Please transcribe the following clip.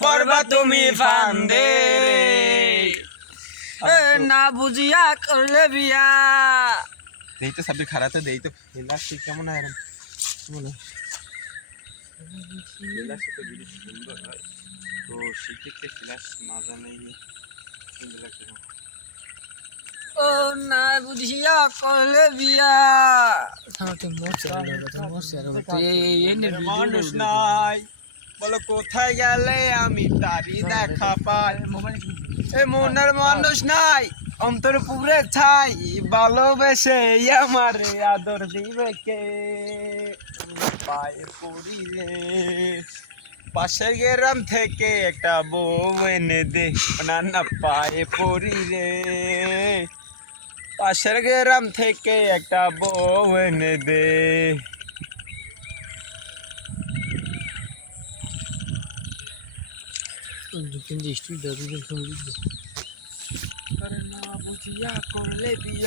পড়বা তুমি ফান্দে রে না বুঝিয়া করলে বিয়া দেই তো সাবজেক্ট খারাতে দেই তো ফেলাস কেমন হয় এরকম বলো ফেলাস তো বেশি সুন্দর হয় তো শিখতে ফেলাস না জানে সুন্দর লাগছে ও না বুঝিয়া করলে বিয়া মানুষ নাই বলো কোথায় গেলে আমি তারই দেখা পাই এ মনের মানুষ নাই অন্তর পুরে ছাই ভালোবেসে আমারে আদর দিবে কে পায়ে পড়ি রে পাশের গ্রাম থেকে একটা বউ এনে দে না পায়ে পড়ি রে পাশের গ্রাম থেকে একটা বউ এনে দে না বুঝিয়া করলে বিয়া